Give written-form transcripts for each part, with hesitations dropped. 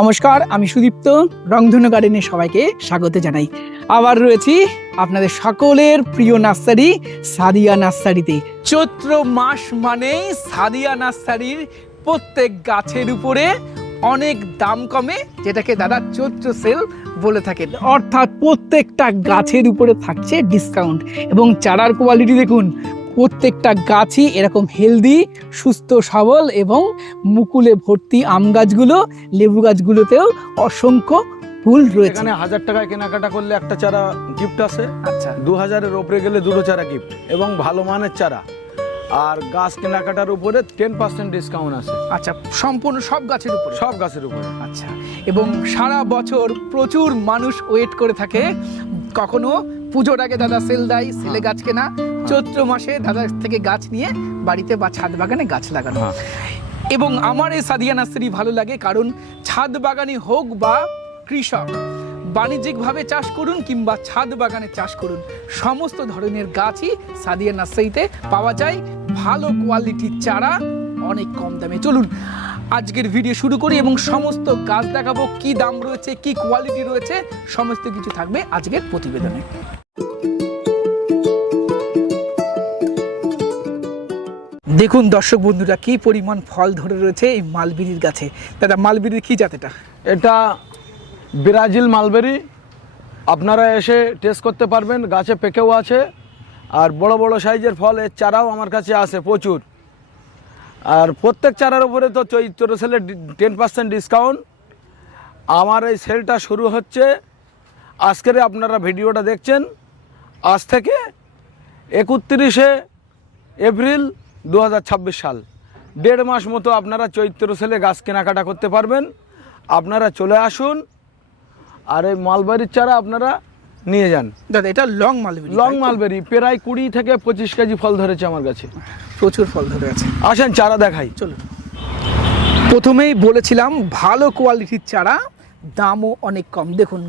নমস্কার, আমি সুদীপ্ত। রংধনু গার্ডেনে সবাইকে স্বাগত জানাই। আবার রয়েছি আপনাদের সকলের প্রিয় নার্সারি সাদিয়া নার্সারিতে। চৈত্র মাস মানেই সাদিয়া নার্সারির প্রত্যেক গাছের উপরে অনেক দাম কমে, যেটাকে দাদা চৈত্র সেল বলে থাকেন। অর্থাৎ প্রত্যেকটা গাছের উপরে থাকছে ডিসকাউন্ট এবং চারার কোয়ালিটি দেখুন। প্রত্যেকটা গাছই এরকম হেলদি, সুস্থ সবল এবং মুকুলে ভর্তি। আম গাছগুলো, লেবু গাছগুলোতেও অসংখ্য ফুল রয়েছে। এখানে 1000 টাকায় কেনাকাটা করলে একটা চারা গিফট আছে। আচ্ছা, 2000-এর উপরে গেলে দুটো চারা গিফট এবং ভালো মানের চারা। আর গাছ কেনাকাটার উপরে 10% ডিসকাউন্ট আছে। আচ্ছা, সম্পূর্ণ সব গাছের উপরে? সব গাছের উপরে। আচ্ছা, এবং সারা বছর প্রচুর মানুষ ওয়েট করে থাকে, কখনো পুজোর আগে দাদা সেল দেয়, সেলে গাছ কেনা। চৈত্র মাসে দাদার থেকে গাছ নিয়ে বাড়িতে বা ছাদ বাগানে গাছ লাগানো। এবং আমার এই সাদিয়া নার্সারি ভালো লাগে কারণ ছাদ বাগানে হোক বা কৃষক বাণিজ্যিকভাবে চাষ করুন কিংবা ছাদ বাগানে চাষ করুন, সমস্ত ধরনের গাছই সাদিয়া নার্সারিতে পাওয়া যায়। ভালো কোয়ালিটির চারা অনেক কম দামে। চলুন আজকের ভিডিও শুরু করি এবং সমস্ত গাছ দেখাবো, কি দাম রয়েছে, কি কোয়ালিটি রয়েছে, সমস্ত কিছু থাকবে আজকের প্রতিবেদনে। দেখুন দর্শক বন্ধুরা, কি পরিমাণ ফল ধরে রয়েছে এই মালবেরির গাছে। দাদা, মালবেরির কি জাত এটা? এটা ব্রাজিল মালবেরি। আপনারা এসে টেস্ট করতে পারবেন, গাছে পেকেও আছে। আর বড় বড় সাইজের ফল, এর চারাও আমার কাছে আছে প্রচুর। আর প্রত্যেক চারার উপরে তো চৈত্র সেলে 10% ডিসকাউন্ট। আমার এই সেলটা শুরু হচ্ছে আজকের, আপনারা ভিডিওটা দেখছেন, আজ থেকে 31শে এপ্রিল 2026 সাল। 1.5 মাস মতো আপনারা চৈত্র সেলে গাছ কেনাকাটা করতে পারবেন। আপনারা চলে আসুন আর এই মালবেরির চারা আপনারা নিয়ে যান। দাদা, এটা লং মালবেরি? লং মালবেরি, প্রায় 20 থেকে 25 কেজি ফল ধরেছে আমার কাছে। প্রচুর ফল ধরে আছে। আসেন চারা দেখাই। চলুন। প্রথমেই বলেছিলাম ভালো কোয়ালিটির চারা, দামও অনেক কম। দেখুন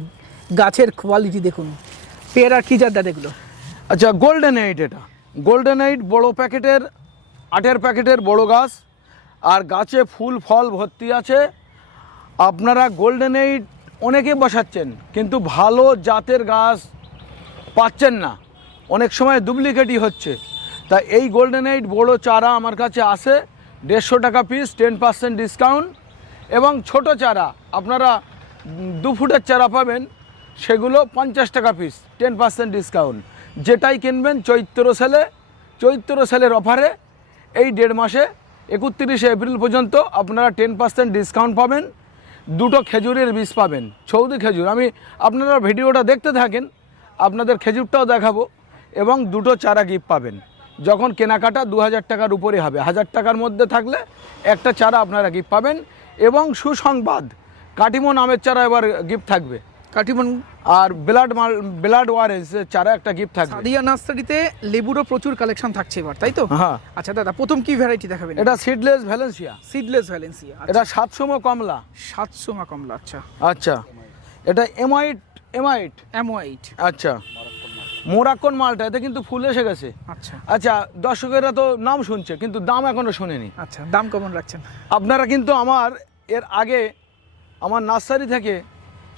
গাছের কোয়ালিটি দেখুন। পেয়ারার কি জাত দাদা এগুলো? আচ্ছা, গোল্ডেন এইট। এটা গোল্ডেন এইট বড় প্যাকেটের, 8 প্যাকেটের বড় গাছ। আর গাছে ফুল ফল ভর্তি আছে। আপনারা গোল্ডেন এইট অনেকে বসাচ্ছেন কিন্তু ভালো জাতের গাছ পাচ্ছেন না, অনেক সময় ডুপ্লিকেটই হচ্ছে। তা এই গোল্ডেন এইট বড় চারা আমার কাছে আছে 150 টাকা পিস, 10% ডিসকাউন্ট। এবং ছোট চারা আপনারা 2 ফুটের চারা পাবেন, সেগুলো 50 টাকা পিস, 10% ডিসকাউন্ট। যেটাই কিনবেন চৈত্র সেলের অফারে এই 1.5 মাসে 31শে এপ্রিল পর্যন্ত আপনারা 10% ডিসকাউন্ট পাবেন। 2টো খেজুরের বীজ পাবেন, সৌদি খেজুর। আমি আপনারা ভিডিওটা দেখতে থাকেন, আপনাদের খেজুরটাও দেখাবো। এবং 2টো চারা গিফট পাবেন। যখন কেনাকাটা 2000 টাকার উপরে হবে, 1000 টাকার মধ্যে থাকলে একটা চারা আপনারা গিফট পাবেন। এবং সুসংবাদ, কাটিমন আমের চারা এবার গিফট থাকবে। কাটিমন আর ব্লাড ওয়ারেন্স চারা একটা গিফট থাকবে। সাদিয়া নার্সারিতে লেবুরও প্রচুর কালেকশন থাকছে এবার, তাই তো? হ্যাঁ। আচ্ছা দাদা, প্রথম কি ভ্যারাইটি দেখাবেন? এটা সিডলেস ভ্যালেন্সিয়া। Seedless Valencia. এটা 700 কমলা। 700 কমলা। আচ্ছা আচ্ছা, এটা এমাইট। M8। আচ্ছা, মোরাক্কন মালটা, এতে কিন্তু ফুল এসে গেছে। আচ্ছা আচ্ছা, দর্শকেরা তো নাম শুনছে কিন্তু দাম এখনো শোনেনি। আচ্ছা, দাম কেমন রাখছেন? আপনারা কিন্তু এর আগে আমার নার্সারি থেকে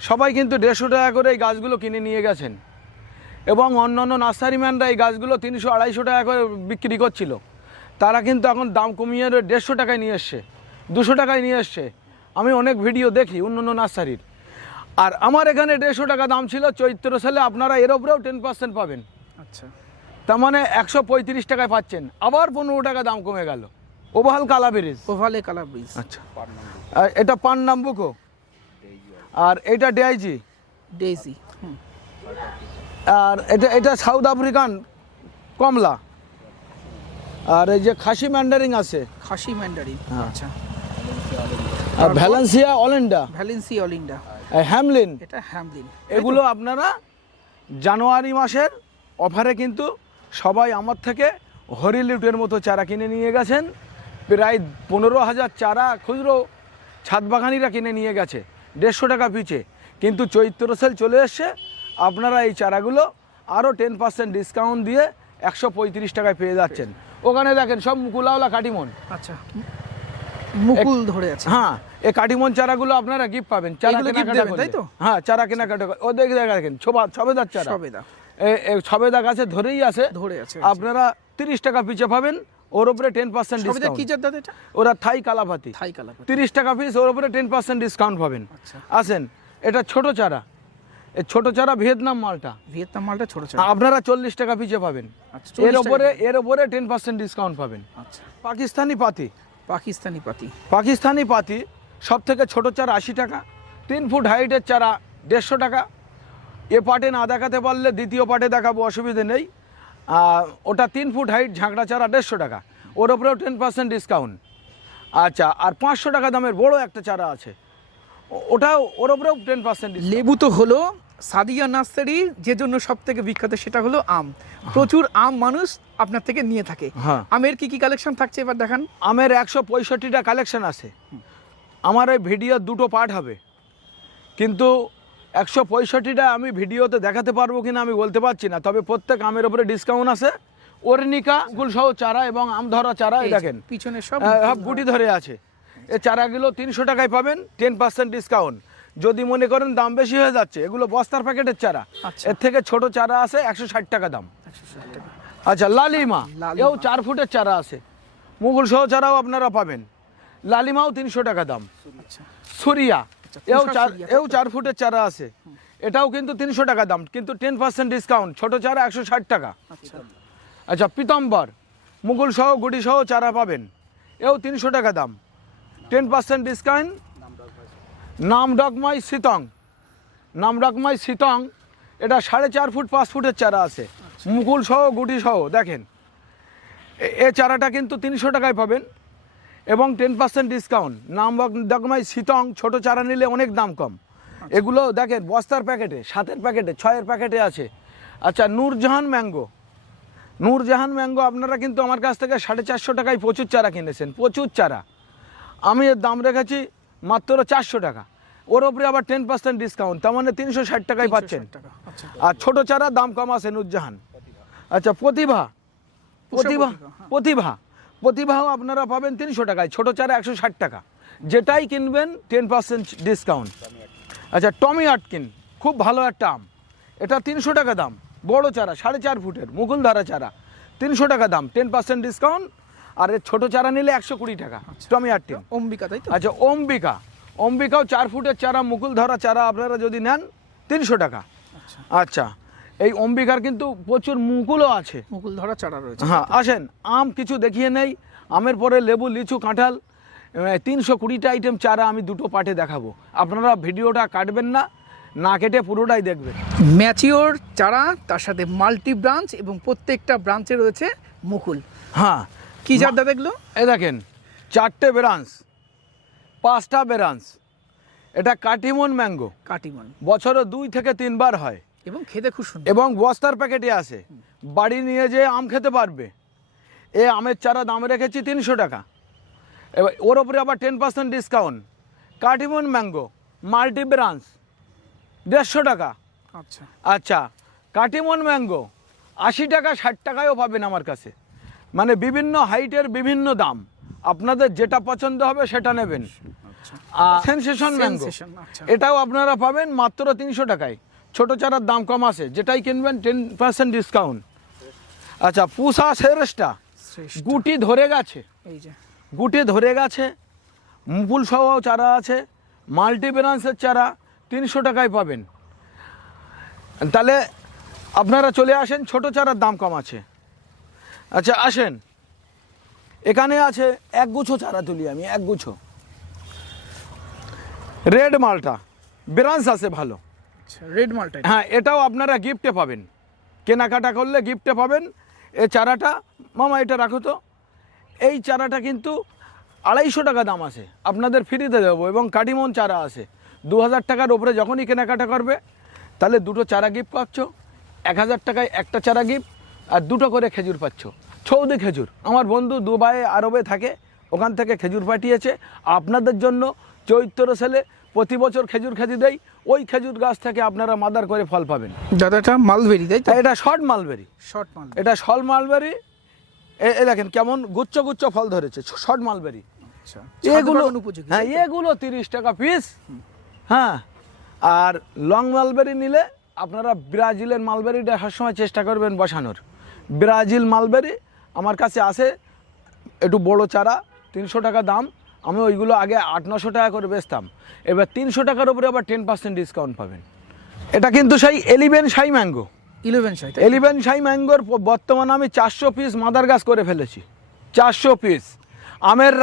সবাই কিন্তু 150 টাকা করে এই গাছগুলো কিনে নিয়ে গেছেন। এবং অন্যান্য নার্সারিম্যানরা এই গাছগুলো 300-250 টাকা করে বিক্রি করছিল। তারা কিন্তু এখন দাম কমিয়ে 150 টাকায় নিয়ে এসছে, 200 টাকায় নিয়ে এসছে। আমি অনেক ভিডিও দেখি অন্যান্য নার্সারির। আর আমার এখানে 150 টাকা দাম ছিল। চৈত্র সেলে আপনারা এর উপরেও 10% পাবেন। আচ্ছা, তার মানে 135 টাকায় পাচ্ছেন। আবার 15 টাকা দাম কমে গেল। ওভাল কালাবেরিজ। ওভালে কালার বীজ। আচ্ছা, আর এটা পান্নাম্বুকো। আর এটা ডেইজি। আর এটা সাউথ আফ্রিকান কমলা। আর এই যে খাসি ম্যান্ডারিন আছে। খাসি ম্যান্ডারিন। আচ্ছা, আর ভ্যালেন্সিয়া অলিন্ডা। হ্যামলিন। এটা হ্যামলিন। এগুলো আপনারা জানুয়ারি মাসের অফারে কিন্তু সবাই আমার থেকে হরিলিউটের মতো চারা কিনে নিয়ে গেছেন। প্রায় 15,000 চারা খুচরো ছাদ বাগানিরা কিনে নিয়ে গেছে 150 টাকা পিছে। কিন্তু চৈত্র সেল চলে এসছে, আপনারা এই চারাগুলো আরও 10% ডিসকাউন্ট দিয়ে 135 টাকায় পেয়ে যাচ্ছেন। ওখানে দেখেন সব মুকুলাওলা কাটিমন। আচ্ছা, মুকুল ধরে আছে। হ্যাঁ, এই কাটিমন চারাগুলো আপনারা গিফট পাবেন, চারা এগুলো gift কেনাকাটা দেবেন, করলে। তাই তো? হ্যাঁ, চারা কেনাকাটা ও দেখেন সবেদার চারা, সবেদা সবেদা গাছে ধরেই আছে, ধরে আছে। আপনারা 30 টাকা পিছে পাবেন, ওর উপরে 10% সবেদা ডিসকাউন্ট। কি জাত দাদা এটা? ওরা থাই কালাপাতি, থাই কালার। 30 টাকা পিস, ওর উপরে 10% ডিসকাউন্ট পাবেন। আচ্ছা। আসেন, এটা ছোট চারা, এই ছোট চারা ভিয়েতনাম মালটা ভিয়েতনাম মালটা ছোট ছোট। আপনারা 40 টাকা পিছে পাবেন। আচ্ছা, 40 এর উপরে 10% ডিসকাউন্ট পাবেন। আচ্ছা, পাকিস্তানি পাতি, পাকিস্তানি পাতি। পাকিস্তানি পাতি সব থেকে ছোট চারা 80 টাকা, 3 ফুট হাইটের চারা 150 টাকা। এ পাটে না দেখাতে পারলে দ্বিতীয় পাটে দেখাবো, অসুবিধে নেই। ওটা 3 ফুট হাইট ঝাঁকড়া চারা 150 টাকা, ওর উপরেও 10% ডিসকাউন্ট। আচ্ছা, আর 500 টাকা দামের বড় একটা চারা আছে, ওটাও ওর উপরেও 10% ডিসকাউন্ট। লেবু তো হলো, সাদিয়া নার্সারি যে জন্য সব থেকে বিখ্যাত সেটা হলো আম। প্রচুর আম মানুষ আপনার থেকে নিয়ে থাকে। হ্যাঁ। আমের কি কি কালেকশন থাকছে এবার দেখান। আমের 165টা কালেকশন আছে। আমার এই ভিডিও দুটো পার্ট হবে, কিন্তু 165টা আমি ভিডিওতে দেখাতে পারবো কিনা আমি বলতে পারছি না, তবে প্রত্যেক আমের উপরে ডিসকাউন্ট আছে। অর্নিকা ফুলসহ চারা এবং আম ধরা চারা, এই দেখেন পিছনে সব সব গুটি ধরে আছে। এই চারাগুলো 300 টাকায় পাবেন, 10% ডিসকাউন্ট। যদি মনে করেন দাম বেশি হয়ে যাচ্ছে, এগুলো বস্তার প্যাকেটের চারা, আচ্ছা। এর থেকে ছোট চারা আছে 160 টাকা দাম। 160 টাকা। আচ্ছা, লালিমা, লালিমা। এও 4 ফুটের চারা আছে, মুঘল সহ চারাও আপনারা পাবেন। লালিমাও 300 টাকা দাম। আচ্ছা, সুরিয়া, আচ্ছা, এও তুষার 4 সুরিয়া, এও 4 ফুটের চারা আছে, এটাও কিন্তু 300 টাকা দাম, কিন্তু 10% ডিসকাউন্ট। ছোট চারা 160 টাকা। আচ্ছা, আচ্ছা, পিতাম্বর, মুঘল সহ গুটি সহ চারা পাবেন, এও 300 টাকা দাম, 10% ডিসকাউন্ট। নামডকমাই শীতং, নামডকমাই শীতং, এটা 4.5 ফুট 5 ফুটের চারা আছে, মুকুল সহ গুটি সহ। দেখেন এ চারাটা কিন্তু 300 টাকায় পাবেন এবং 10% ডিসকাউন্ট। নামডকমাই শীতং ছোট চারা নিলে অনেক দাম কম। এগুলো দেখেন বস্তার প্যাকেটে, 7-এর প্যাকেটে, 6-এর প্যাকেটে আছে। আচ্ছা, নূরজাহান ম্যাঙ্গো, নূরজাহান ম্যাঙ্গো আপনারা কিন্তু আমার কাছ থেকে 450 টাকায় প্রচুর চারা কিনেছেন, প্রচুর চারা। আমি এর দাম রেখেছি মাত্র 400 টাকা, ওর ওপরে আবার 10% ডিসকাউন্ট, তার মানে 360 টাকায় পাচ্ছেন। 360 টাকা। আচ্ছা, আর ছোট চারা দাম কম আছে নূরজাহান। আচ্ছা, প্রতিভা, প্রতিভা, হ্যাঁ। প্রতিভা, প্রতিভাও আপনারা পাবেন 300 টাকায়, ছোট চারা 160 টাকা, যেটাই কিনবেন 10% ডিসকাউন্ট। আচ্ছা, টমি আটকিন, খুব ভালো একটা আম, এটা 300 টাকা দাম, বড় চারা 4.5 ফুটের মুকুল ধারা চারা, 300 টাকা দাম, 10% ডিসকাউন্ট। আর এর ছোট চারা নিলে 120 টাকা। টমি আটকিন। অম্বিকা, তাই তো? আচ্ছা, অম্বিকা, অম্বিকাও 4 ফুটের চারা, মুকুল ধরা চারা আপনারা যদি নেন 300 টাকা। আচ্ছা, আচ্ছা, এই অম্বিকার কিন্তু প্রচুর মুকুলও আছে। মুকুল ধরা চারা রয়েছে। হ্যাঁ, আসেন আম কিছু দেখিয়ে নেই। আমের পরে লেবু, লিচু, কাঁঠাল, 320টা আইটেম চারা আমি দুটো পার্টে দেখাবো। আপনারা ভিডিওটা কাটবেন না, না কেটে পুরোটাই দেখবেন। ম্যাচিওর চারা, তার সাথে মাল্টি ব্রাঞ্চ এবং প্রত্যেকটা ব্রাঞ্চে রয়েছে মুকুল। হ্যাঁ, কি জাত দাদা এগুলো? এই দেখেন 4টে ব্রাঞ্চ, 5টা ব্রাঞ্চ। এটা কাটিমন ম্যাঙ্গো, কাটিমন, বছরে 2 থেকে 3 বার হয় এবং খেতে খুব সুন্দর। এবং বস্তার প্যাকেটে আছে, বাড়ি নিয়ে যেয়ে আম খেতে পারবে। এ আমের চারা দাম রেখেছি 300 টাকা, এবার ওর ওপরে আবার 10% discount. Katimon mango multi branch 150 টাকা। আচ্ছা, আচ্ছা, কাটিমন ম্যাঙ্গো 80 টাকা 60 টাকায়ও পাবেন আমার কাছে, মানে বিভিন্ন হাইটের বিভিন্ন দাম, আপনাদের যেটা পছন্দ হবে সেটা নেবেন। আচ্ছা, সেনসেশন ম্যাঙ্গো, Sensation, আচ্ছা। এটাও আপনারা পাবেন মাত্র 300 টাকায়, ছোট চারার দাম কম আছে, যেটাই কিনবেন 10% ডিসকাউন্ট। আচ্ছা, পুষা সেরেস্টা, শ্রেষ্ঠ। গুটি ধরে গেছে, এই যে গুটি ধরে গেছে, মুকুল সহ চারা আছে, মাল্টি ব্রাঞ্চের চারা 300 টাকায় পাবেন। তাহলে আপনারা চলে আসেন, ছোট চারার দাম কম আছে। আচ্ছা, আসেন, এখানে আছে একগুচ্ছ চারা তুলি আমি, একগুচ্ছ রেড মালটা, ব্রাঞ্চ আছে ভালো। আচ্ছা, রেড মাল্টা। হ্যাঁ, এটাও আপনারা গিফটে পাবেন, কেনাকাটা করলে গিফটে পাবেন। এই চারাটা মামা এটা রাখো তো, এই চারাটা কিন্তু 250 টাকা দাম আছে, আপনাদের ফ্রিতে দেবো। এবং কাটিমন চারা আছে 2000 টাকার ওপরে, যখনই কেনাকাটা করবে তাহলে দুটো চারা গিফট পাচ্ছ, 1000 টাকায় একটা চারা গিফট, আর দুটো করে খেজুর পাচ্ছ। সৌদি খেজুর, আমার বন্ধু দুবাই আরবে থাকে, ওখান থেকে খেজুর পাঠিয়েছে আপনাদের জন্য। চৈত্র সেলে প্রতি বছর খেজুর খেতে দেয়, ওই খেজুর গাছ থেকে আপনারা মাদার করে ফল পাবেন। দাদা এটা মালবেরি, তাই তো? এটা শর্ট মালবেরি, শর্ট মালবেরি। এটা শল মালবেরি। এ দেখেন কেমন গুচ্ছ গুচ্ছ ফল ধরেছে, শর্ট মালবেরি। আচ্ছা এগুলো উপযোগী হ্যাঁ এগুলো 30 টাকা পিস। হ্যাঁ, আর লং মালবেরি নিলে আপনারা ব্রাজিলের মালবেরিটা সবসময় চেষ্টা করবেন বসানোর। ব্রাজিল মালবেরি আমার কাছে আছে, একটু বড় চারা, 300 টাকা দাম। আমি ওইগুলো আগে 800-900 টাকা করে বেচতাম, এবার 300 টাকার উপরে আবার 10% ডিসকাউন্ট পাবেন। এটা কিন্তু সেই 11 শাই ম্যাঙ্গো। 11 শাই ম্যাঙ্গোর বর্তমানে আমি 400 পিস মাদার গাছ করে ফেলেছি। 400 পিস আমের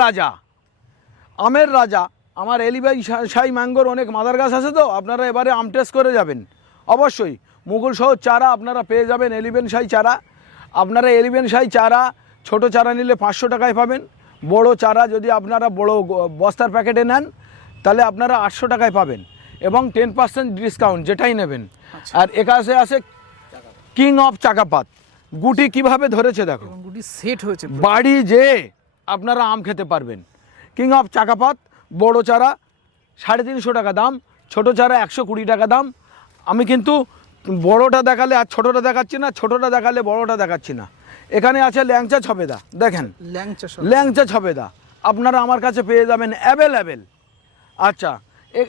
রাজা আমার 11 শাই ম্যাঙ্গোর অনেক মাদার গাছ আছে, তো আপনারা এবারে আম টেস্ট করে যাবেন অবশ্যই। মুকুল সহ চারা আপনারা পেয়ে যাবেন 11 শাই চারা। আপনারা 11 শাই চারা ছোট চারা নিলে 500 টাকায় পাবেন। বড় চারা যদি আপনারা বড় বস্তার প্যাকেটে নেন তাহলে আপনারা 800 টাকায় পাবেন এবং 10% ডিসকাউন্ট যেটাই নেবেন। আর একাশে আছে কিং অফ চাকাপাত। গুটি কিভাবে ধরেছে দেখো, গুটি সেট হয়েছে, বাড়ি যে আপনারা আম খেতে পারবেন। কিং অফ চাকাপাত বড় চারা 350 টাকা দাম, ছোট চারা 120 টাকা দাম। আমি কিন্তু বড়টা দেখালে আর ছোটটা দেখাচ্ছি না, ছোটটা দেখালে বড়টা দেখাচ্ছি না। এখানে আছে ল্যাংচা ছবেদা, দেখেন ল্যাংচা ছবেদা আপনারা আমার কাছে পেয়ে যাবেন অ্যাভেলেবেল। আচ্ছা,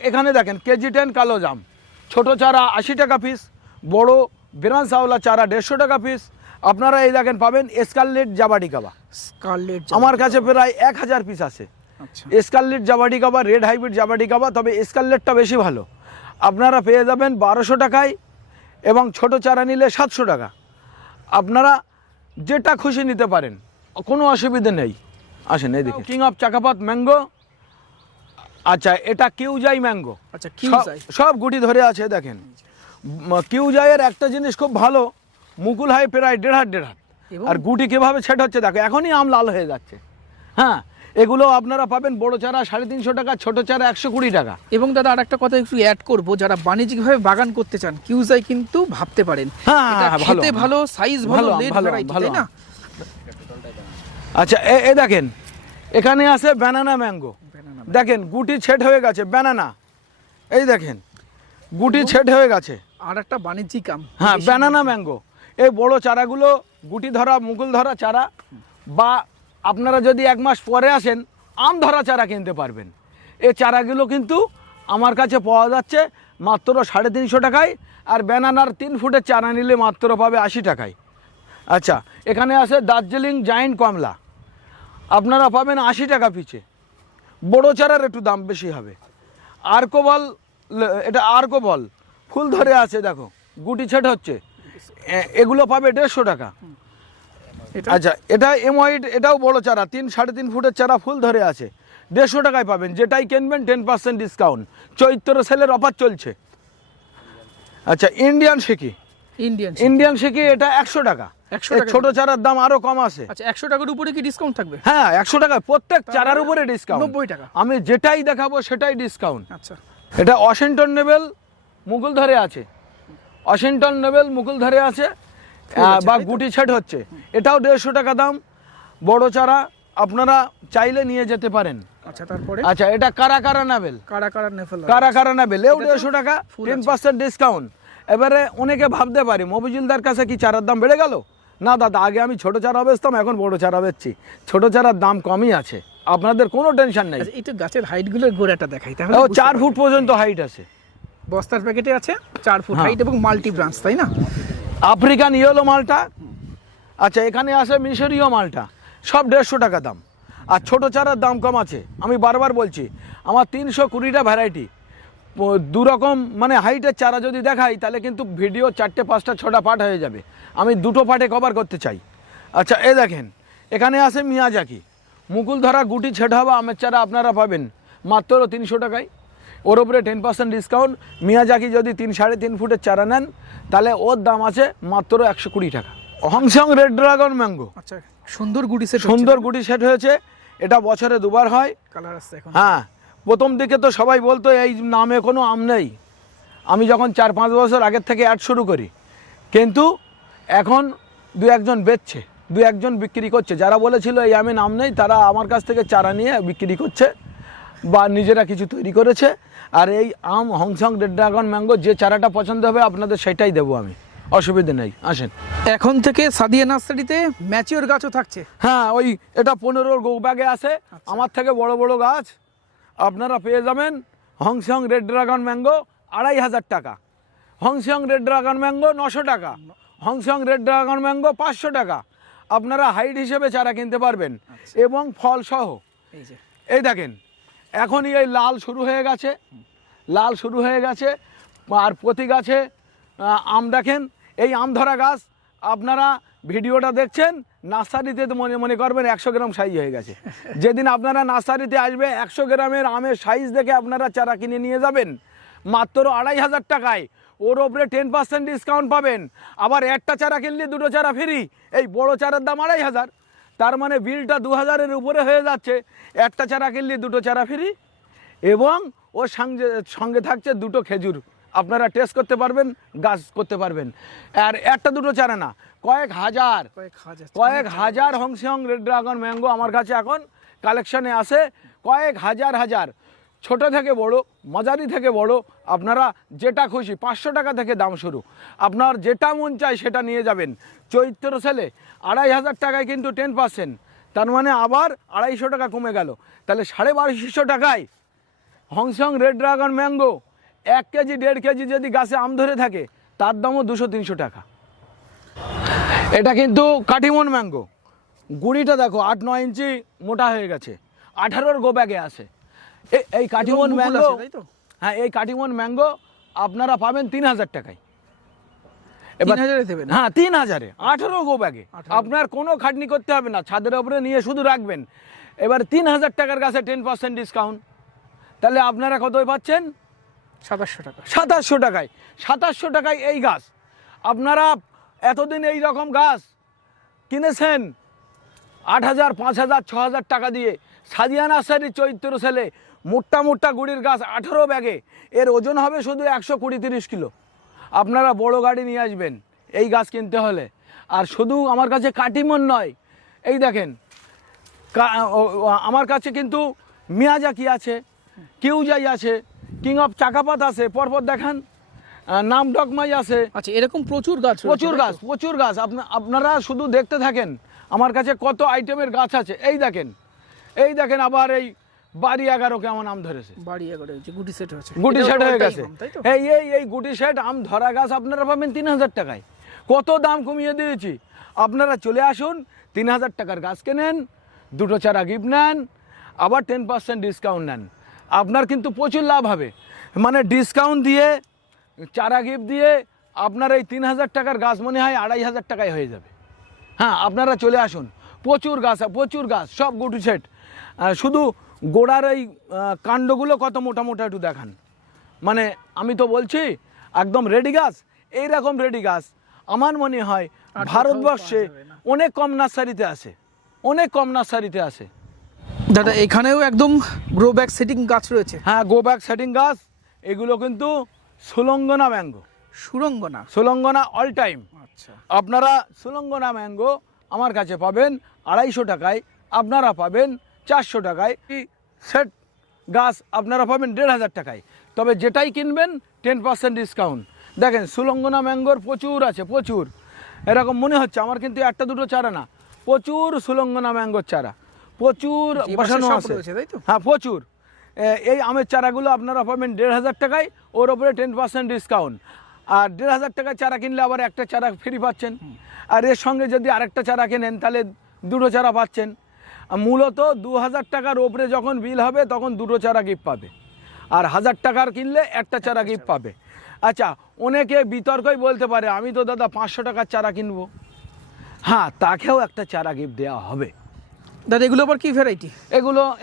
এখানে দেখেন কেজি 10 কালো জাম, ছোট চারা 80 টাকা পিস, বড় বেরানসাওলা চারা 150 টাকা পিস। আপনারা এই দেখেন পাবেন স্কারলেট জাবাডিকাবা। আমার কাছে প্রায় 1000 পিস আছে স্কারলেট জাবাডিকাবা, রেড হাইব্রিড জাবাডিকাবা, তবে স্কারলেটটা বেশি ভালো। আপনারা পেয়ে যাবেন 1200 টাকায় এবং ছোট চারা নিলে 700 টাকা। আপনারা যেটা খুশি নিতে পারেন, কোনো অসুবিধে নেই। আসেন এই দেখুন কিং অফ চাকাপাত ম্যাঙ্গো। আচ্ছা, এটা কিউজাই ম্যাঙ্গো। আচ্ছা, সব গুটি ধরে আছে দেখেন। কিউজাইয়ের একটা জিনিস খুব ভালো, মুকুল হয় প্রায় 1.5 হাত, আর গুটি কীভাবে ছেট হচ্ছে দেখো, এখনই আম লাল হয়ে যাচ্ছে। হ্যাঁ, এগুলো আপনারা পাবেন বড় চারা 350 টাকা, ছোট চারা 120 টাকা। এবং দাদা আর একটা কথা একটু অ্যাড করব, যারা বাণিজ্যিকভাবে বাগান করতে চান কিউজাই কিন্তু ভাবতে পারেন। হ্যাঁ, খেতে ভালো, সাইজ ভালো, তাই না? আচ্ছা, এই দেখেন এখানে আছে ব্যানানা ম্যাঙ্গো। দেখেন গুটি ছেট হয়ে গেছে, ব্যানানা, এই দেখেন গুটি ছেট হয়ে গেছে। আর একটা বাণিজ্যিক আম, হ্যাঁ ব্যানানা ম্যাঙ্গো। এই বড় চারাগুলো গুটি ধরা, মুকুল ধরা চারা, বা আপনারা যদি 1 মাস পরে আসেন আম ধরা চারা কিনতে পারবেন। এই চারাগুলো কিন্তু আমার কাছে পাওয়া যাচ্ছে মাত্র 350 টাকায়, আর ব্যানানার 3 ফুটের চারা নিলে মাত্র পাবে 80 টাকায়। আচ্ছা, এখানে আছে দার্জিলিং জায়েন্ট কমলা, আপনারা পাবেন 80 টাকা পিছে। বড় চারার একটু দাম বেশি হবে। আর্কোবল, এটা আর্কোবল ফুল ধরে আছে দেখো, গুটি ছেট হচ্ছে, এগুলো পাবে 150 টাকা। আচ্ছা, এটা এমওয়াইড, এটাও বড় চারা, 3-3.5 ফুটের চারা, ফুল ধরে আছে, 150 টাকায় পাবেন। যেটাই কিনবেন 10% ডিসকাউন্ট। চৈত্র সেলের অফার চলছে। আচ্ছা, ইন্ডিয়ান শিকি, এটা 100 টাকা। ছোট চারার দাম আরো কম আছে। আচ্ছা, 100 টাকার উপরে কি ডিসকাউন্ট থাকবে? হ্যাঁ, 100 টাকা প্রত্যেক চারার উপরে ডিসকাউন্ট। 90 টাকা। আমি যেটাই দেখাবো সেটাই ডিসকাউন্ট। আচ্ছা, এটা ওয়াশিংটন নেবেল মুকুল ধরে আছে, ওয়াশিংটন নেবেল মুকুল ধরে আছে, বা গুটি ছেট হচ্ছে, এটাও 150 টাকা দাম। বড় চারা আপনারা চাইলে নিয়ে যেতে পারেন। আচ্ছা, তারপরে আচ্ছা, এটা কারা নেবেল, এও 150 টাকা, 10% ডিসকাউন্ট। এবারে অনেকে ভাবতে পারে মফিজুলদার কাছে কি চারার দাম বেড়ে গেল? না দাদা, আগে আমি ছোট চারা বেচতাম, এখন বড় চারা বেচছি। ছোট চারার দাম কমই আছে, আপনাদের কোনো টেনশন নেই। এই তো গাছের হাইটগুলোর গোড়াটা দেখাই, তাহলে 4 ফুট পর্যন্ত হাইট আছে। বস্তার প্যাকেটে আছে 4 ফুট হাইট এবং মাল্টি ব্রাঞ্চ, তাই না? আফ্রিকান ইয়েলো মালটা। আচ্ছা, এখানে আছে মিশরীয় মালটা, সব 150 টাকা দাম। আর ছোট চারার দাম কম আছে। আমি বারবার বলছি, আমার 320টা ভ্যারাইটি, 2 রকম মানে হাইটের চারা যদি দেখাই তাহলে কিন্তু ভিডিও 4টে 5টা 6টা পার্ট হয়ে যাবে। আমি 2টো পার্টে কভার করতে চাই। আচ্ছা, এই দেখেন এখানে আছে মিয়াজাকি, মুকুল ধরা, গুটি ছেট হওয়া আমের চারা আপনারা পাবেন মাত্র 300 টাকায়, ওর উপরে 10% ডিসকাউন্ট। মিয়াজাকি যদি 3-3.5 ফুটের চারা নেন তাহলে ওর দাম আছে মাত্র 120 টাকা। হংসং রেড ড্রাগন ম্যাঙ্গো। আচ্ছা, সুন্দর গুটি সেট হয়েছে। এটা বছরে 2বার হয়। কালার আসছে এখন। হ্যাঁ, প্রথম দিকে তো সবাই বলতো এই নামে কোনো আম নেই। আমি যখন 4-5 বছর আগের থেকে অ্যাড শুরু করি, কিন্তু এখন 2-1 বেচছে, 2-1 বিক্রি করছে। যারা বলেছিল এই আমে নাম নেই, তারা আমার কাছ থেকে চারা নিয়ে বিক্রি করছে বা নিজেরা কিছু তৈরি করেছে। আর এই আম হংসং রেড ড্রাগন ম্যাঙ্গো, যে চারাটা পছন্দ হবে আপনাদের সেটাই দেবো আমি। অসুবিধে নেই, আসেন। এখন থেকে সাদিয়া নার্সারিতে ম্যাচিওর গাছও থাকছে। হ্যাঁ, ওই এটা 15 গো ব্যাগে আছে। আমার থেকে বড় বড় গাছ আপনারা পেয়ে যাবেন। হংসং রেড ড্রাগন ম্যাঙ্গো 2500 টাকা, হংসং রেড ড্রাগন ম্যাঙ্গো 900 টাকা, হংসং রেড ড্রাগন ম্যাঙ্গো 500 টাকা। আপনারা হাইট হিসেবে চারা কিনতে পারবেন এবং ফল সহ। এই যে এই দেখেন, এখনই এই লাল শুরু হয়ে গেছে, লাল শুরু হয়ে গেছে। আর প্রতি গাছে আম দেখেন, এই আম ধরা গাছ আপনারা ভিডিওটা দেখছেন, নার্সারিতে তো মনে করবেন 100 গ্রাম সাইজ হয়ে গেছে। যেদিন আপনারা নার্সারিতে আসবে 100 গ্রামের আমের সাইজ দেখে আপনারা চারা কিনে নিয়ে যাবেন মাত্র 2500 টাকায়। ওর ওপরে 10% ডিসকাউন্ট পাবেন। আবার একটা চারা কিনলে দুটো চারা ফ্রি। এই বড় চারার দাম 2500, তার মানে বিলটা 2000-এর উপরে হয়ে যাচ্ছে। একটা চারা কিনলে দুটো চারা ফ্রি এবং ওর সঙ্গে থাকছে দুটো খেজুর, আপনারা টেস্ট করতে পারবেন, গাছ করতে পারবেন। আর একটা দুটো চারা না, কয়েক হাজার হংসং রেড ড্রাগন ম্যাঙ্গো আমার কাছে এখন কালেকশানে আছে। কয়েক হাজার, ছোট থেকে বড়, মাঝারি থেকে বড়, আপনারা যেটা খুশি 500 টাকা থেকে দাম শুরু। আপনার যেটা মন চায় সেটা নিয়ে যাবেন। চৈত্র সেলে 2500 টাকায় কিন্তু 10%, তার মানে আবার 250 টাকা কমে গেল। তাহলে 2250 টাকায় হংসং red dragon mango 1 KG 1.5 KG যদি গাছে আম ধরে থাকে তার দামও 200-300 টাকা। এটা কিন্তু কাটিমন ম্যাঙ্গো, গুড়িটা দেখো 8-9 ইঞ্চি মোটা হয়ে গেছে, 18 গো ব্যাগে আছে। এই কাটিমন ম্যাঙ্গো, হ্যাঁ, এই কাটিমন ম্যাঙ্গো আপনারা পাবেন 3000 টাকায়। এবার 3000-এ দেবেন? হ্যাঁ, 3000-এ 18 গো ব্যাগে। আপনার কোনো খাটনি করতে হবে না, ছাদের উপরে নিয়ে শুধু রাখবেন। এবার 3000 টাকার কাছে 10% ডিসকাউন্ট, তাহলে আপনারা কতই পাচ্ছেন? 2700 টাকা। 2700 টাকায়, 2700 টাকায় এই গাছ। আপনারা এতদিন এই রকম গাছ কিনেছেন 8000, 5000, 6000 টাকা দিয়ে। সাদিয়া নার্সারি চৈত্র সেলে মোটা গুড়ির গাছ 18 ব্যাগে, এর ওজন হবে শুধু 120-30 কিলো। আপনারা বড় গাড়ি নিয়ে আসবেন এই গাছ কিনতে হলে। আর শুধু আমার কাছে কাটিমন নয়, এই দেখেন আমার কাছে কিন্তু মিয়াজাকি আছে, কিউজাই আছে, কিং অফ চাকাপাত আছে, পরপর দেখান, নাম ডকমাই আছে। আচ্ছা, এরকম প্রচুর গাছ, প্রচুর গাছ। আপনারা শুধু দেখতে থাকেন আমার কাছে কত আইটেমের গাছ আছে। এই দেখেন আবার এই বাড়ি 11 কেমন আম ধরেছে। বাড়ি 11 যে গুটি সেট হয়েছে, গুটি সেট হয়ে গেছে। এই গুটি সেট আম ধরা গাছ আপনারা পাবেন 3000 টাকায়। কত দাম কমিয়ে দিয়েছি। আপনারা চলে আসুন, 3000 টাকার গাছ কেনেন, দুটো চারা গিফট নেন, আবার 10% ডিসকাউন্ট নেন। আপনার কিন্তু প্রচুর লাভ হবে। মানে ডিসকাউন্ট দিয়ে, চারা গিফট দিয়ে আপনার এই 3000 টাকার গাছ মনে হয় 2500 টাকায় হয়ে যাবে। হ্যাঁ, আপনারা চলে আসুন, প্রচুর গাছ, সব গুটি সেট। শুধু গোড়ার এই কাণ্ডগুলো কত মোটা একটু দেখান। মানে আমি তো বলছি একদম রেডি গাছ। এইরকম রেডি গাছ আমার মনে হয় ভারতবর্ষে অনেক কম নার্সারিতে আছে, দাদা। এখানেও একদম গ্রো ব্যাগ সেটিং গাছ রয়েছে। হ্যাঁ, গ্রো ব্যাগ সেটিং গাছ। এগুলো কিন্তু সুলঙ্গনা ম্যাঙ্গো, সুলঙ্গনা অল টাইম। আচ্ছা, আপনারা সুলঙ্গনা ম্যাঙ্গো আমার কাছে পাবেন 250 টাকায়, আপনারা পাবেন 400 টাকায়। সেট গাছ আপনারা পাবেন 1500 টাকায়। তবে যেটাই কিনবেন 10% ডিসকাউন্ট। দেখেন সুলঙ্গনা ম্যাঙ্গোর প্রচুর আছে, প্রচুর। এরকম মনে হচ্ছে আমার, কিন্তু একটা দুটো চারা না, প্রচুর সুলঙ্গনা ম্যাঙ্গোর চারা প্রচুর বসানো আছে। হ্যাঁ, প্রচুর। এই আমের চারাগুলো আপনারা পাবেন 1500 টাকায়, ওর ওপরে 10% ডিসকাউন্ট। আর 1500 টাকায় চারা কিনলে আবার একটা চারা ফ্রি পাচ্ছেন। আর এর সঙ্গে যদি আরেকটা চারা কেনেন তাহলে দুটো চারা পাচ্ছেন। মূলত 2000 টাকার ওপরে যখন বিল হবে তখন দুটো চারা গিফট পাবে, আর 1000 টাকার কিনলে একটা চারা গিফট পাবে। আচ্ছা, অনেকে বিতর্কই বলতে পারে আমি তো দাদা 500 টাকার চারা কিনবো। হ্যাঁ, তাকেও একটা চারা গিফট দেওয়া হবে। দাদা এগুলো আবার কি ভ্যারাইটি?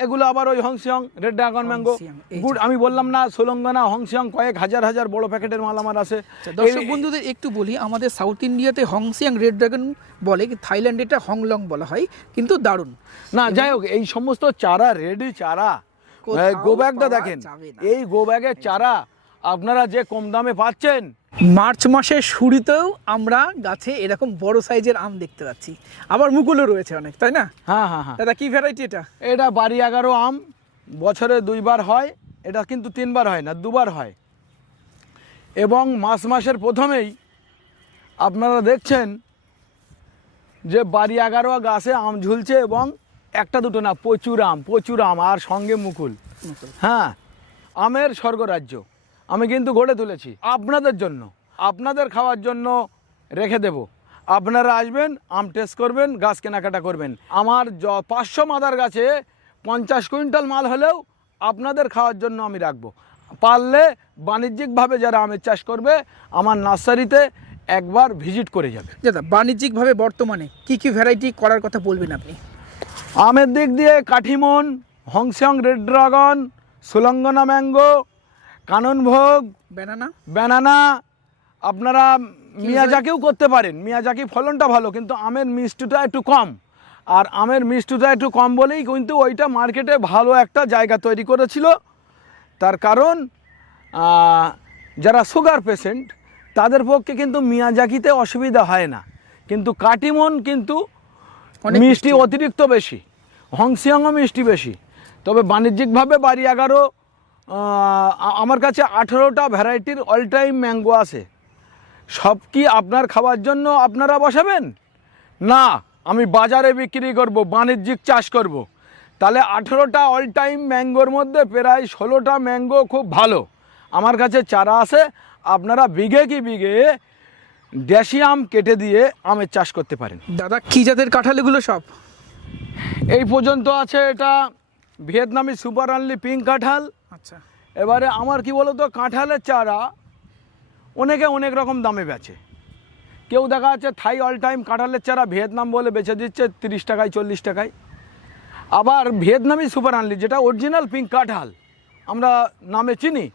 এগুলো আবার ওই হংসং রেড ড্রাগন ম্যাঙ্গো গুড। আমি বললাম না সুলঙ্গনা, হংসং, কয়েক হাজার বড় প্যাকেটের মাল আমার আছে। দর্শক বন্ধুদের একটু বলি, আমাদের সাউথ ইন্ডিয়াতে হংসিয়াং রেড ড্রাগন বলে, থাইল্যান্ডে এটা হংলং বলা হয়, কিন্তু দারুণ না। যাই হোক, এই সমস্ত চারা রেডি চারা, গো ব্যাগটা দেখেন, এই গো ব্যাগের চারা আপনারা যে কম দামে পাচ্ছেন। মার্চ মাসের শুরুতেও আমরা গাছে এরকম বড় সাইজের আম দেখতে পাচ্ছি, আবার মুকুলও রয়েছে অনেক, তাই না? হ্যাঁ। দাদা কি ভ্যারাইটি এটা? এটা বাড়ি 11 আম, বছরে 2 বার হয়। এটা কিন্তু 3 বার হয় না, 2 বার হয়। এবং মাসের প্রথমেই আপনারা দেখছেন যে বাড়ি 11 গাছে আম ঝুলছে এবং একটা দুটো না, প্রচুর আম আর সঙ্গে মুকুল। হ্যাঁ, আমের স্বর্গরাজ্য আমি কিন্তু গড়ে তুলেছি আপনাদের জন্য, আপনাদের খাওয়ার জন্য রেখে দেব। আপনারা আসবেন, আম টেস্ট করবেন, গাছ কেনাকাটা করবেন। আমার 500 মাদার গাছে 50 কুইন্টাল মাল হলেও আপনাদের খাওয়ার জন্য আমি রাখবো। পারলে বাণিজ্যিকভাবে যারা আমের চাষ করবে আমার নার্সারিতে একবার ভিজিট করে যাবে। দাদা, বাণিজ্যিকভাবে বর্তমানে কি কি ভ্যারাইটি করার কথা বলবেন আপনি? আমের দিক দিয়ে Kathimon, হংসং red dragon, সুলঙ্গনা mango, কাননভোগ, banana, আপনারা মিয়াজাকিও করতে পারেন। মিয়াজাকি ফলনটা ভালো, কিন্তু আমের মিষ্টিটা একটু কম। আর আমের মিষ্টিটা একটু কম বলেই কিন্তু ওইটা মার্কেটে ভালো একটা জায়গা তৈরি করেছিল। তার কারণ যারা সুগার পেশেন্ট তাদের পক্ষে কিন্তু মিয়াজাকিতে অসুবিধা হয় না, কিন্তু কাটিমন কিন্তু মিষ্টি অতিরিক্ত বেশি, হংসিয়াংও মিষ্টি বেশি। তবে বাণিজ্যিকভাবে বাড়ি 11 আমার কাছে 18টা ভ্যারাইটির অল টাইম ম্যাঙ্গো আছে। সব কি আপনার খাওয়ার জন্য আপনারা বসাবেন? না, আমি বাজারে বিক্রি করব, বাণিজ্যিক চাষ করব। তাহলে 18টা অল টাইম ম্যাঙ্গোর মধ্যে প্রায় 16টা ম্যাঙ্গো খুব ভালো আমার কাছে চারা আছে। আপনারা বিঘে কি বিঘে দেশি আম কেটে দিয়ে আমের চাষ করতে পারেন। দাদা, কি জাতের কাঁঠাল এগুলো সব? এই পর্যন্ত আছে এটা ভিয়েতনামি সুপার আর্লি পিঙ্ক কাঁঠাল। আচ্ছা, এবারে আমার কি বলতো, কাঁঠালের চারা অনেকে অনেক রকম দামে বেচে। কেউ দেখা যাচ্ছে থাই অল টাইম কাঁঠালের চারা ভিয়েতনাম বলে বেচে দিচ্ছে 30 টাকায় 40 টাকায়। আবার ভিয়েতনামি সুপার আর্লি যেটা অরিজিনাল পিঙ্ক কাঁঠাল আমরা নামে চিনি,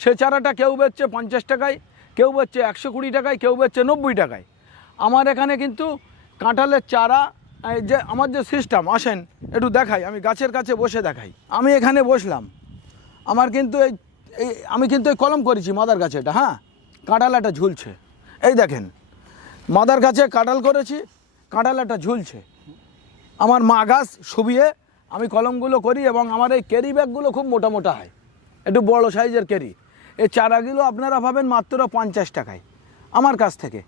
সে চারাটা কেউ বেচছে 50 টাকায়, কেউ বেচছে 120 টাকায়, কেউ বেচছে 90 টাকায়। আমার এখানে কিন্তু কাঁঠালের চারা যে আমার যে সিস্টেম, আসেন একটু দেখাই, আমি গাছের কাছে বসে দেখাই। আমি এখানে বসলাম, আমার কিন্তু আমি কিন্তু এই কলম করেছি মাদার গাছে, এটা হ্যাঁ কাঁঠাল একটা ঝুলছে। এই দেখেন মাদার গাছে কাঁঠাল করেছি, কাঁঠাল একটা ঝুলছে। আমার মা গাছ শুবিয়ে আমি কলমগুলো করি এবং আমার এই ক্যারি ব্যাগগুলো খুব মোটা মোটা হয়, একটু বড় সাইজের ক্যারি। এই চারাগুলো আপনারা পাবেন মাত্র 50 টাকায় আমার কাছ থেকে।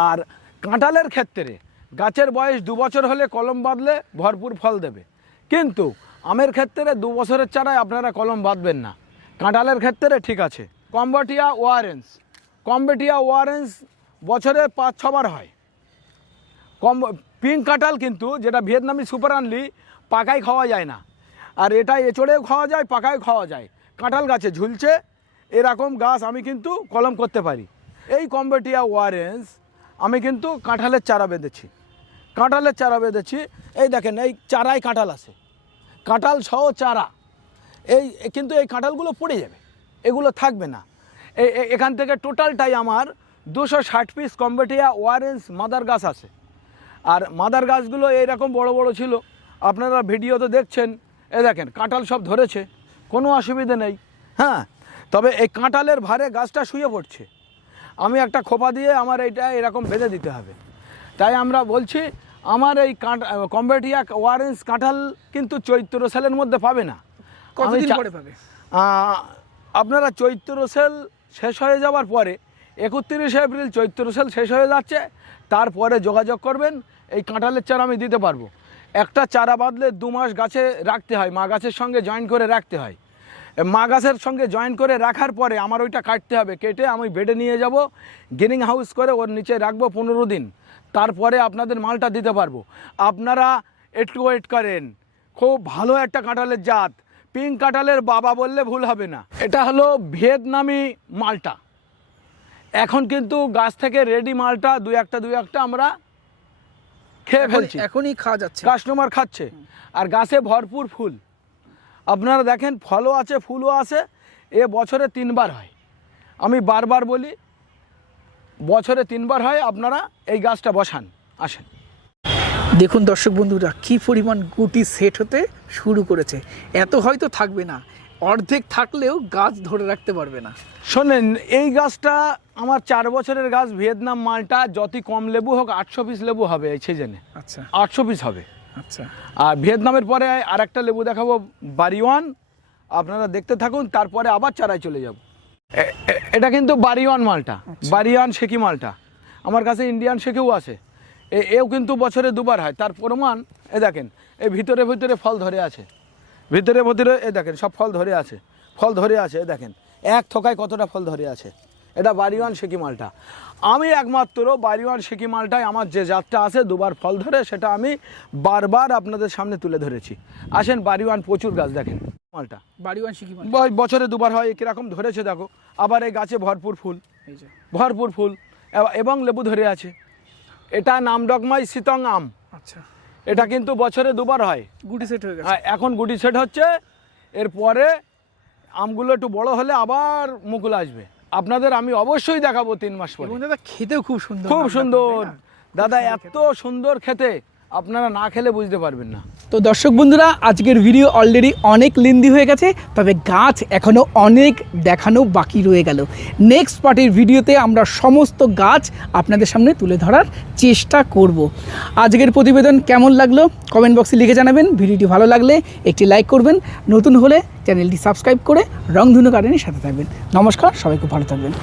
আর কাঁঠালের ক্ষেত্রে গাছের বয়স 2 বছর হলে কলম বাঁধলে ভরপুর ফল দেবে, কিন্তু আমের ক্ষেত্রে 2 বছরের চারায় আপনারা কলম বাঁধবেন না। কাঁঠালের ক্ষেত্রে ঠিক আছে। কম্বোডিয়া ওয়ারেন্স বছরে 5-6 বার হয়। পিঙ্ক কাঁঠাল কিন্তু যেটা ভিয়েতনামি সুপার আর্লি পাকায় খাওয়া যায় না, আর এটা এঁচড়েও খাওয়া যায়, পাকায় খাওয়া যায়। কাঁঠাল গাছে ঝুলছে এরকম গাছ আমি কিন্তু কলম করতে পারি। এই কম্বোডিয়া ওয়ারেন্স আমি কিন্তু কাঁঠালের চারা বেঁধেছি। এই দেখেন এই চারায় কাঁঠাল আছে, কাঁঠাল সহ চারা। কিন্তু এই কাঁঠালগুলো পড়ে যাবে, এগুলো থাকবে না। এখান থেকে টোটালটাই আমার 260 পিস কম্বোডিয়া ওয়ারেন্স মাদার গাছ আছে। আর মাদার গাছগুলো এইরকম বড় বড় ছিল, আপনারা ভিডিওতে দেখছেন। এ দেখেন কাঁঠাল সব ধরেছে, কোনো অসুবিধে নেই। হ্যাঁ, তবে এই কাঁঠালের ভারে গাছটা শুয়ে পড়ছে, আমি একটা খোপা দিয়ে আমার এইটা এরকম বেঁধে দিতে হবে। তাই আমরা বলছি আমার এই কম্বোডিয়া ওয়ারেন্স কাঁঠাল কিন্তু চৈত্র সেলের মধ্যে পাবে না। কতদিন পরে পাবে? আপনারা চৈত্র সেল শেষ হয়ে যাওয়ার পরে 31 এপ্রিল চৈত্র সেল শেষ হয়ে যাচ্ছে, তারপরে যোগাযোগ করবেন, এই কাঁঠালের চারা আমি দিতে পারবো। একটা চারা বাঁধলে 2 মাস গাছে রাখতে হয়, মা গাছের সঙ্গে জয়েন করে রাখতে হয়। মা গাছের সঙ্গে জয়েন করে রাখার পরে আমার ওইটা কাটতে হবে, কেটে আমি বেডে নিয়ে যাব, গ্রিন হাউস করে ওর নিচে রাখবো 15 দিন, তারপরে আপনাদের মালটা দিতে পারবো। আপনারা একটু ওয়েট করেন। খুব ভালো একটা কাঁঠালের জাত, পিঙ্ক কাঁঠালের বাবা বললে ভুল হবে না। এটা হলো ভিয়েতনামি মালটা। এখন কিন্তু গাছ থেকে রেডি মালটা দুই একটা আমরা খেয়ে ফেলছি, এখনই খাওয়া যাচ্ছে, কাস্টমার খাচ্ছে। আর গাছে ভরপুর ফুল, আপনারা দেখেন ফলও আছে ফুলও আছে। এ বছরে 3 বার হয়, আমি বারবার বলি বছরে 3 বার হয়। আপনারা এই গাছটা বসান, আসেন। দেখুন দর্শক বন্ধুরা, কি পরিমাণ গুটি সেট হতে শুরু করেছে। এত হয়তো থাকবে না, অর্ধেক থাকলেও গাছ ধরে রাখতে পারবে না। শোনেন, এই গাছটা আমার 4 বছরের গাছ, ভিয়েতনাম মালটা। যত কম লেবু হোক 800 পিস লেবু হবে এই সিজনে। আচ্ছা, 800 পিস হবে। আচ্ছা, আর ভিয়েতনামের পরে আরেকটা লেবু দেখাবো, বারিওয়ান। আপনারা দেখতে থাকুন, তারপরে আবার চারায় চলে যাব। এটা কিন্তু বারিওয়ান মালটা, বারিওয়ান শেকি মালটা। আমার কাছে ইন্ডিয়ান শেখেও আছে, এও কিন্তু বছরে দুবার হয়। তার প্রমাণ এ দেখেন, এই ভিতরে ভিতরে ফল ধরে আছে, ভিতরে ভিতরে এ দেখেন সব ফল ধরে আছে, ফল ধরে আছে, এ দেখেন এক থোকায় কতটা ফল ধরে আছে। এটা বাড়িওয়ান শেকি মালটা। আমি একমাত্র বাড়িওয়ান শেকি মালটায় আমার যে জাতটা আছে দুবার ফল ধরে, সেটা আমি বারবার আপনাদের সামনে তুলে ধরেছি। আসেন, বাড়িওয়ান প্রচুর গাছ দেখেন মালটা, বাড়িওয়ান শিখি মানে বছরে দুবার হয়, কীরকম ধরেছে দেখো। আবার এই গাছে ভরপুর ফুল, এই যে ভরপুর ফুল এবং লেবু ধরে আছে। এটা নামডকমাই সিতং আম, আচ্ছা এটা কিন্তু বছরে দুবার হয়। গুটি সেট হয়ে গেছে। হ্যাঁ, এখন গুটি সেট হচ্ছে, এরপরে আমগুলো একটু বড় হলে আবার মুকুল আসবে। আপনাদের আমি অবশ্যই দেখাবো 3 মাস পরে। এবং দাদা খেতেও খুব সুন্দর, খুব নামটা সুন্দর তাই না? দাদা, এত সুন্দর খেতে আপনারা না খেলে বুঝতে পারবেন না। তো দর্শক বন্ধুরা, আজকের ভিডিও অলরেডি অনেক লেন্দি হয়ে গেছে, তবে গাছ এখনও অনেক দেখানো বাকি রয়ে গেল। নেক্সট পার্টির ভিডিওতে আমরা সমস্ত গাছ আপনাদের সামনে তুলে ধরার চেষ্টা করব। আজকের প্রতিবেদন কেমন লাগলো কমেন্ট বক্সে লিখে জানাবেন। ভিডিওটি ভালো লাগলে একটি লাইক করবেন, নতুন হলে চ্যানেলটি সাবস্ক্রাইব করে রংধনু গার্ডেনের সাথে থাকবেন। নমস্কার, সবাই খুব ভালো থাকবেন।